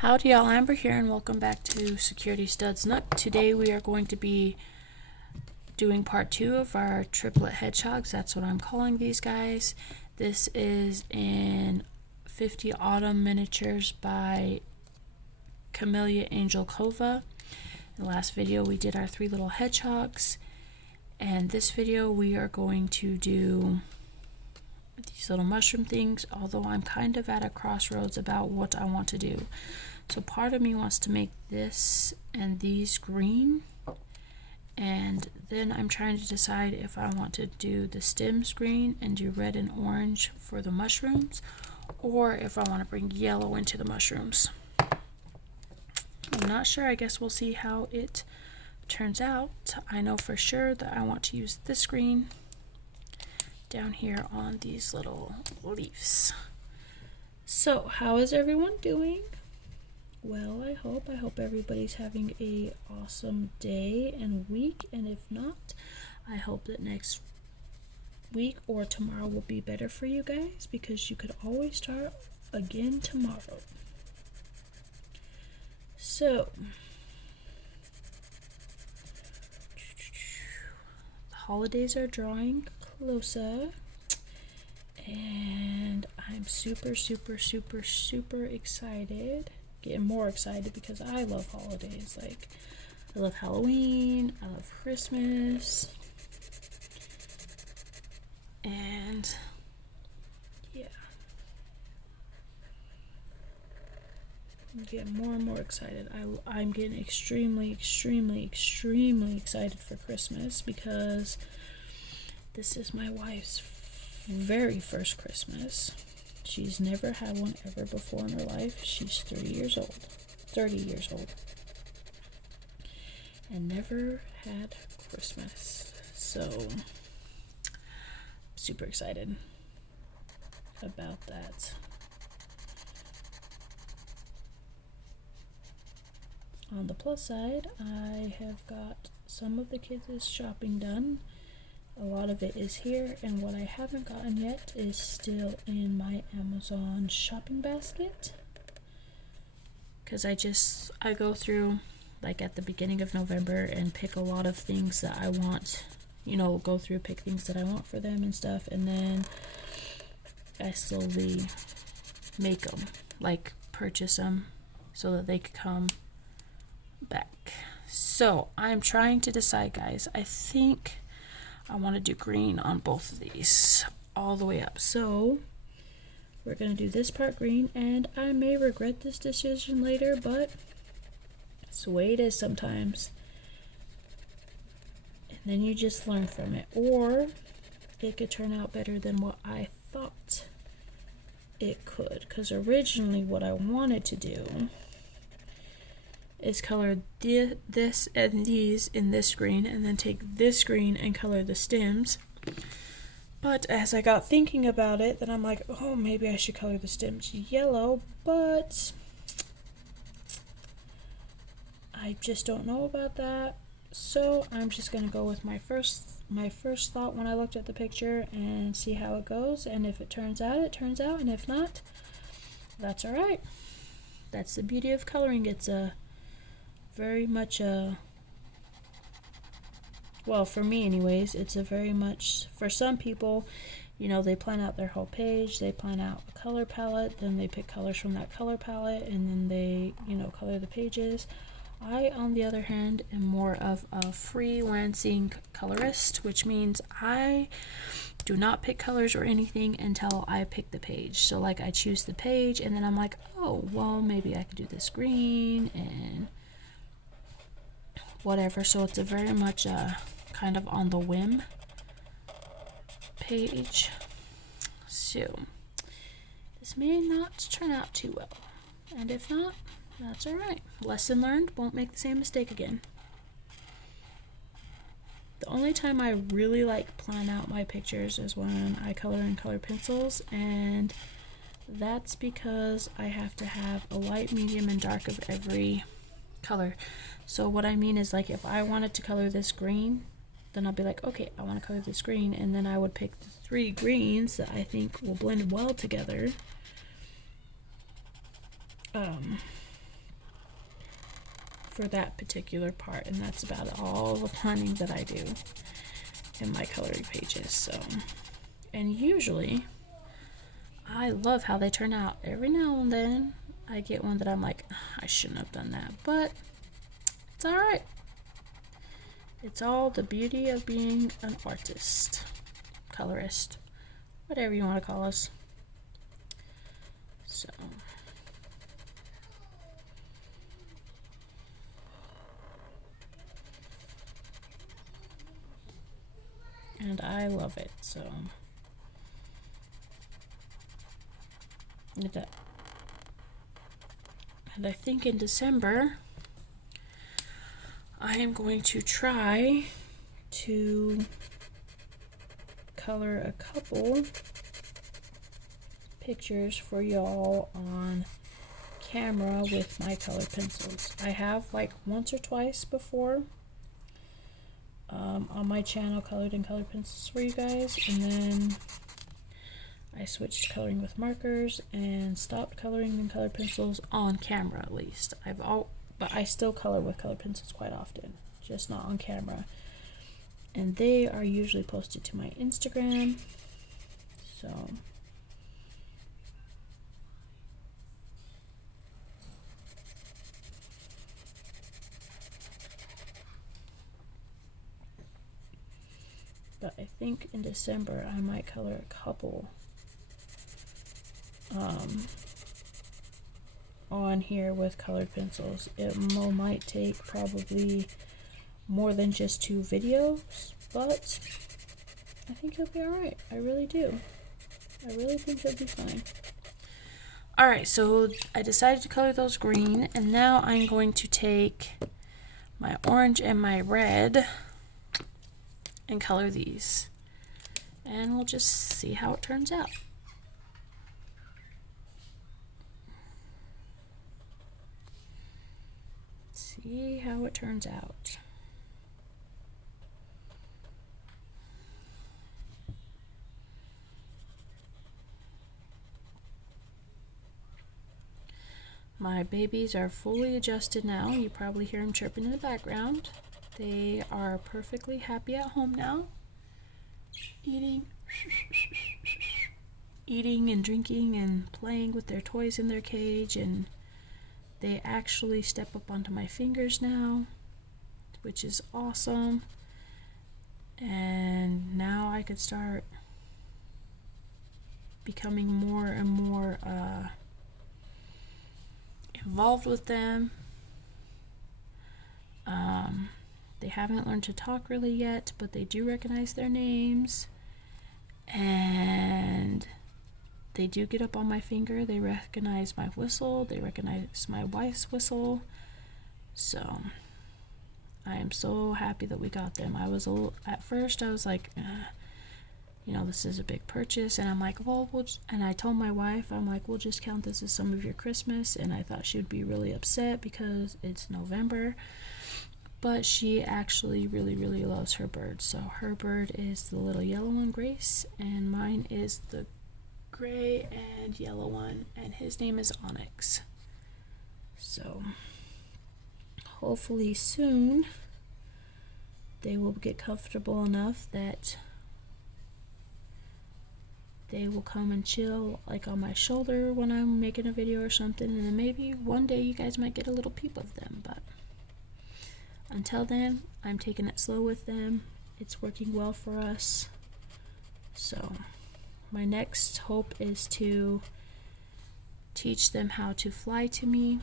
Howdy y'all, Amber here and welcome back to Security Studs Nook. Today we are going to be doing part 2 of our triplet hedgehogs. That's what I'm calling these guys. This is in 50 Autumn Miniatures by Kamelyia Angelkova. In the last video we did our 3 little hedgehogs, and this video we are going to do these little mushroom things, although I'm kind of at a crossroads about what I want to do. So part of me wants to make this and these green, and then I'm trying to decide if I want to do the stems green and do red and orange for the mushrooms, or if I want to bring yellow into the mushrooms. I'm not sure. I guess we'll see how it turns out. I know for sure that I want to use this green down here on these little leaves. So how is everyone doing? Well, I hope everybody's having a awesome day and week, and if not, I hope that next week or tomorrow will be better for you guys, because you could always start again tomorrow. So the holidays are drawing closer, and I'm super excited. Getting more excited because I love holidays. Like, I love Halloween, I love Christmas, and yeah, I'm getting more and more excited. I'm getting extremely excited for Christmas, because this is my wife's very first Christmas. She's never had one ever before in her life. She's 30 years old, and never had Christmas. So, super excited about that. On the plus side, I have got some of the kids' shopping done. A lot of it is here, and what I haven't gotten yet is still in my Amazon shopping basket, because I go through, like, at the beginning of November and pick a lot of things that I want, pick things that I want for them and stuff, and then I slowly make them, like purchase them so that they could come back. So I'm trying to decide, guys. I think I want to do green on both of these all the way up. So we're going to do this part green, and I may regret this decision later, but it's the way it is sometimes. And then you just learn from it. Or it could turn out better than what I thought it could. Because originally what I wanted to do is color this and these in this green, and then take this green and color the stems. But as I got thinking about it, then I'm like, oh, maybe I should color the stems yellow, but I just don't know about that. So I'm just gonna go with my first thought when I looked at the picture and see how it goes, and if it turns out, it turns out, and if not, that's all right. That's the beauty of coloring. It's a very much well, for me anyways, it's a very much, for some people, they plan out their whole page, they plan out a color palette, then they pick colors from that color palette, and then they, color the pages. I, on the other hand, am more of a freelancing colorist, which means I do not pick colors or anything until I pick the page. So, like, I choose the page, and then I'm like, oh, well, maybe I could do this green, and whatever. So it's a very much kind of on the whim page. So this may not turn out too well, and if not, that's alright. Lesson learned. Won't make the same mistake again. The only time I really plan out my pictures is when I color in color pencils, and that's because I have to have a light, medium, and dark of every color. So what I mean is, like, if I wanted to color this green, then I'll be like, okay, I want to color this green, and then I would pick the 3 greens that I think will blend well together. for that particular part, and that's about all the planning that I do in my coloring pages. So, and usually I love how they turn out. Every now and then I get one that I'm like, I shouldn't have done that, but it's all right. It's all the beauty of being an artist, colorist, whatever you want to call us. So, and I love it. So, and I think in December I am going to try to color a couple pictures for y'all on camera with my colored pencils. I have like once or twice before on my channel colored in colored pencils for you guys, and then I switched to coloring with markers and stopped coloring in colored pencils on camera at least. But I still color with colored pencils quite often, just not on camera. And they are usually posted to my Instagram. So, but I think in December I might color a couple on here with colored pencils. It might take probably more than just 2 videos, but I think it'll be alright. I really do. I really think it'll be fine. Alright, so I decided to color those green, and now I'm going to take my orange and my red and color these. And we'll just see how it turns out. See how it turns out. My babies are fully adjusted now. You probably hear them chirping in the background. They are perfectly happy at home now. Eating and drinking and playing with their toys in their cage, and they actually step up onto my fingers now, which is awesome. And now I could start becoming more and more involved with them. They haven't learned to talk really yet, but they do recognize their names, and they do get up on my finger. They recognize my whistle. They recognize my wife's whistle. So I am so happy that we got them. At first I was like, you know, this is a big purchase, and I'm like, well, and I told my wife, I'm like, we'll just count this as some of your Christmas, and I thought she would be really upset because it's November, but she actually really, really loves her bird. So her bird is the little yellow one, Grace, and mine is the gray and yellow one, and his name is Onyx. So hopefully soon they will get comfortable enough that they will come and chill like on my shoulder when I'm making a video or something, and then maybe one day you guys might get a little peep of them. But until then, I'm taking it slow with them. It's working well for us. So my next hope is to teach them how to fly to me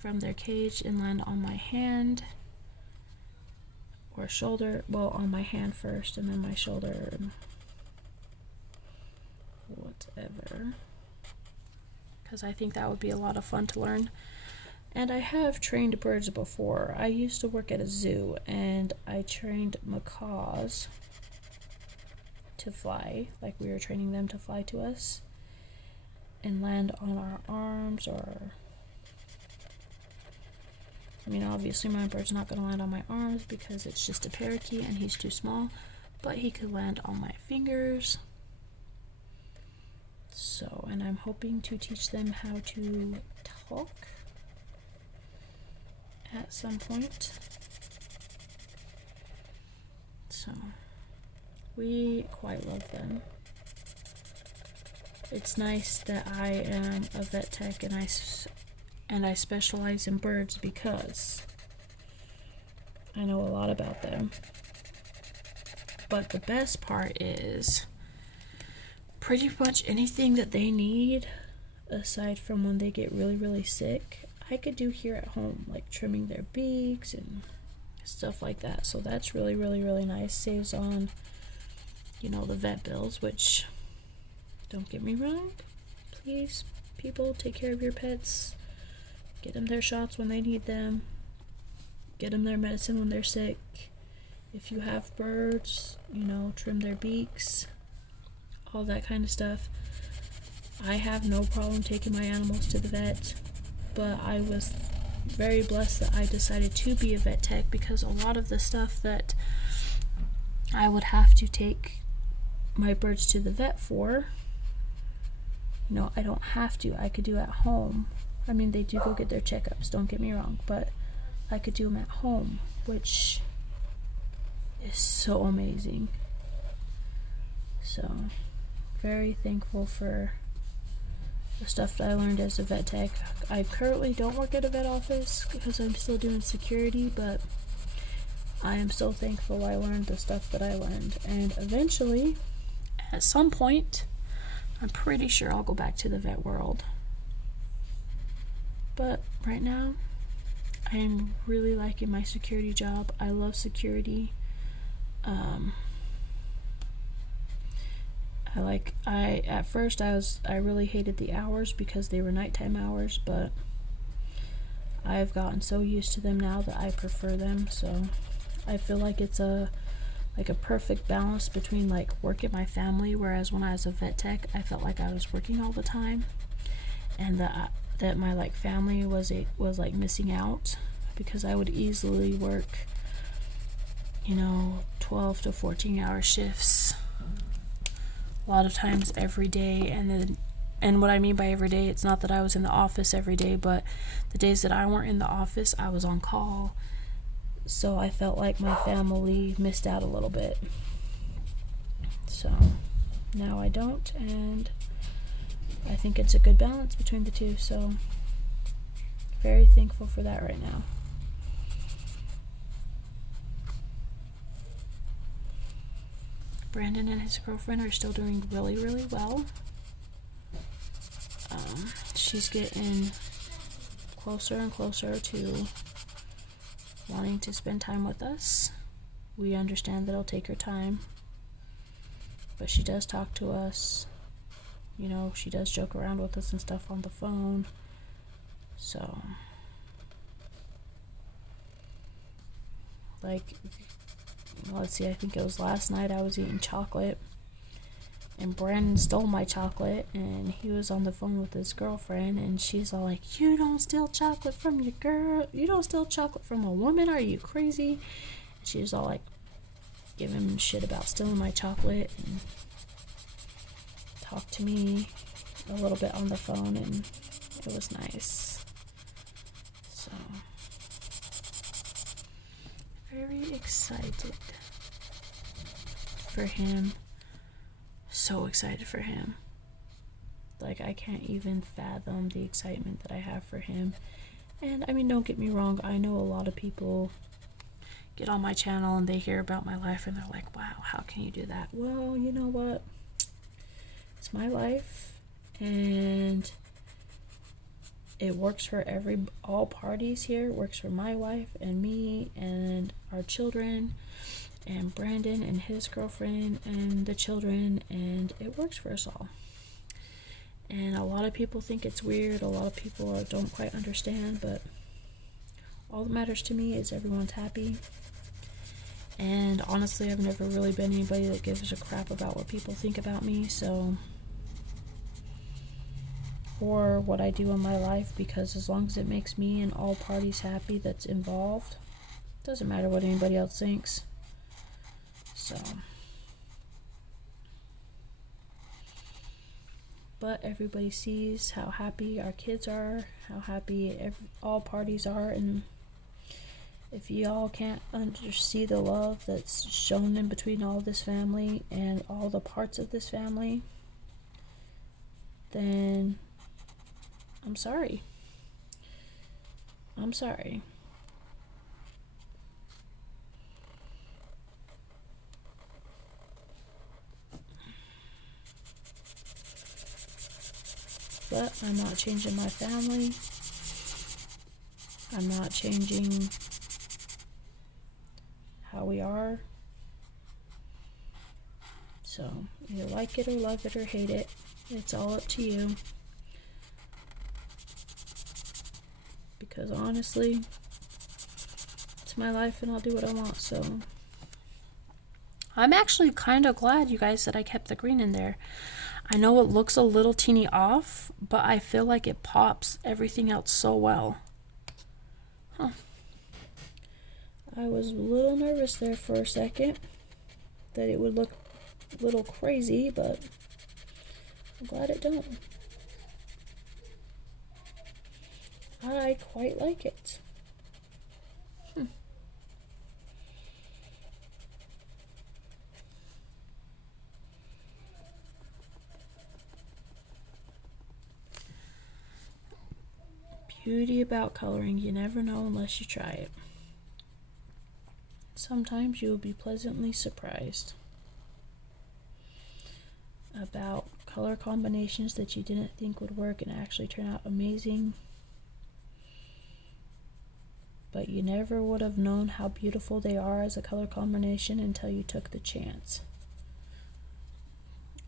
from their cage and land on my hand or shoulder. Well, on my hand first, and then my shoulder, and whatever, because I think that would be a lot of fun to learn. And I have trained birds before. I used to work at a zoo, and I trained macaws to fly, like we were training them to fly to us and land on our arms, or I mean, obviously my bird's not going to land on my arms because it's just a parakeet and he's too small, but he could land on my fingers. So, and I'm hoping to teach them how to talk at at some point. So we quite love them. It's nice that I am a vet tech and I specialize in birds because I know a lot about them. But the best part is pretty much anything that they need, aside from when they get really, really sick, I could do here at home, like trimming their beaks and stuff like that. So that's really, really, really nice. Saves on, the vet bills, which, don't get me wrong, please, people, take care of your pets. Get them their shots when they need them. Get them their medicine when they're sick. If you have birds, trim their beaks, all that kind of stuff. I have no problem taking my animals to the vet, but I was very blessed that I decided to be a vet tech, because a lot of the stuff that I would have to take my birds to the vet for, I don't have to. I could do at home. I mean, they do go get their checkups, don't get me wrong, but I could do them at home, which is so amazing. So, very thankful for the stuff that I learned as a vet tech. I currently don't work at a vet office because I'm still doing security, but I am so thankful I learned the stuff that I learned. And eventually, at some point, I'm pretty sure I'll go back to the vet world. But right now, I am really liking my security job. I love security. At first I really hated the hours because they were nighttime hours, but I've gotten so used to them now that I prefer them. So I feel like it's a perfect balance between work at my family, whereas when I was a vet tech, I felt like I was working all the time, and that my family was missing out, because I would easily work 12 to 14-hour shifts, a lot of times every day. And what I mean by every day, it's not that I was in the office every day, but the days that I weren't in the office, I was on call. So I felt like my family missed out a little bit. So now I don't, and I think it's a good balance between the two. So very thankful for that right now. Brandon and his girlfriend are still doing really, really well. She's getting closer and closer to wanting to spend time with us. We understand that it'll take her time, but she does talk to us. She does joke around with us and stuff on the phone. So, let's see, I think it was last night I was eating chocolate, and Brandon stole my chocolate, and he was on the phone with his girlfriend, and she's all like, "You don't steal chocolate from your girl. You don't steal chocolate from a woman. Are you crazy?" And she was all giving him shit about stealing my chocolate, and talked to me a little bit on the phone, and it was nice. So, very excited for him. So excited for him. I can't even fathom the excitement that I have for him. And I mean, don't get me wrong, I know a lot of people get on my channel and they hear about my life and they're like, "Wow, how can you do that?" Well, you know what? It's my life, and it works for all parties here. It works for my wife and me and our children, and Brandon and his girlfriend and the children, and it works for us all. And a lot of people think it's weird. A lot of people don't quite understand, but all that matters to me is everyone's happy. And honestly, I've never really been anybody that gives a crap about what people think about me, or what I do in my life, because as long as it makes me and all parties happy that's involved, it doesn't matter what anybody else thinks. So, but everybody sees how happy our kids are, how happy all parties are, and If y'all can't see the love that's shown in between all this family and all the parts of this family, then I'm sorry. I'm sorry. But I'm not changing my family. I'm not changing how we are. So either like it or love it or hate it. It's all up to you. Because honestly, it's my life and I'll do what I want. So I'm actually kind of glad, you guys, that I kept the green in there. I know it looks a little teeny off, but I feel like it pops everything out so well. Huh. I was a little nervous there for a second that it would look a little crazy, but I'm glad it don't. I quite like it. Beauty about coloring, you never know unless you try it. Sometimes you will be pleasantly surprised about color combinations that you didn't think would work and actually turn out amazing. But you never would have known how beautiful they are as a color combination until you took the chance.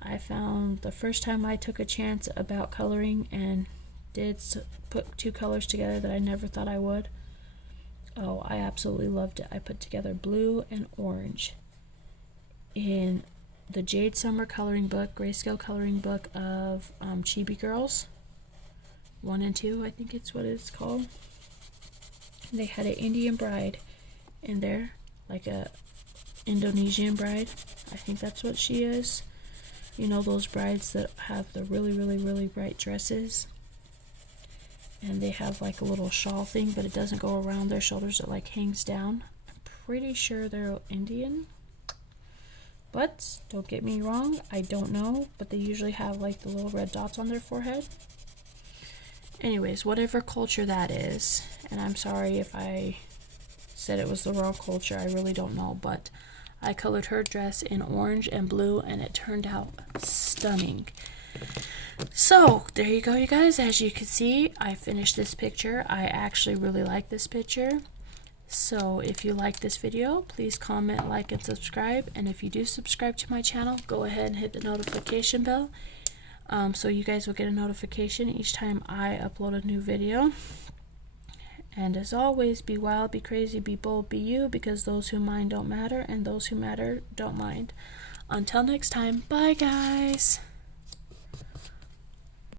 I found the first time I took a chance about coloring and did put two colors together that I never thought I would. Oh, I absolutely loved it. I put together blue and orange in the Jade Summer coloring book, grayscale coloring book of Chibi Girls 1 and 2, I think it's what it's called. They had an Indian bride in there, like a Indonesian bride. I think that's what she is. You know, those brides that have the really, really, really bright dresses. And they have like a little shawl thing, but it doesn't go around their shoulders. It like hangs down. I'm pretty sure they're Indian. But don't get me wrong, I don't know. But they usually have like the little red dots on their forehead. Anyways, whatever culture that is, and I'm sorry if I said it was the wrong culture, I really don't know, but I colored her dress in orange and blue and it turned out stunning. So there you go, you guys. As you can see, I finished this picture. I actually really like this picture. So if you like this video, please comment, like, and subscribe. And if you do subscribe to my channel, go ahead and hit the notification bell. So you guys will get a notification each time I upload a new video. And as always, be wild, be crazy, be bold, be you, because those who mind don't matter, and those who matter don't mind. Until next time, bye guys!